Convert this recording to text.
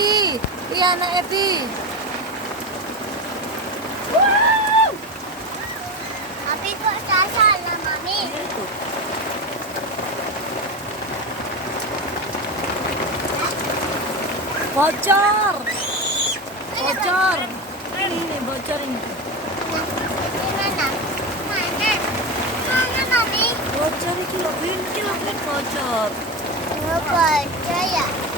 Epi. Iya, anak Epi. Tapi kok salah Mami? Itu. Bocor. Bocor. Ini bocor ini. Gimana? Mana? Mana Mami? Bocor iki lho, bocor. Oh, bocor ya?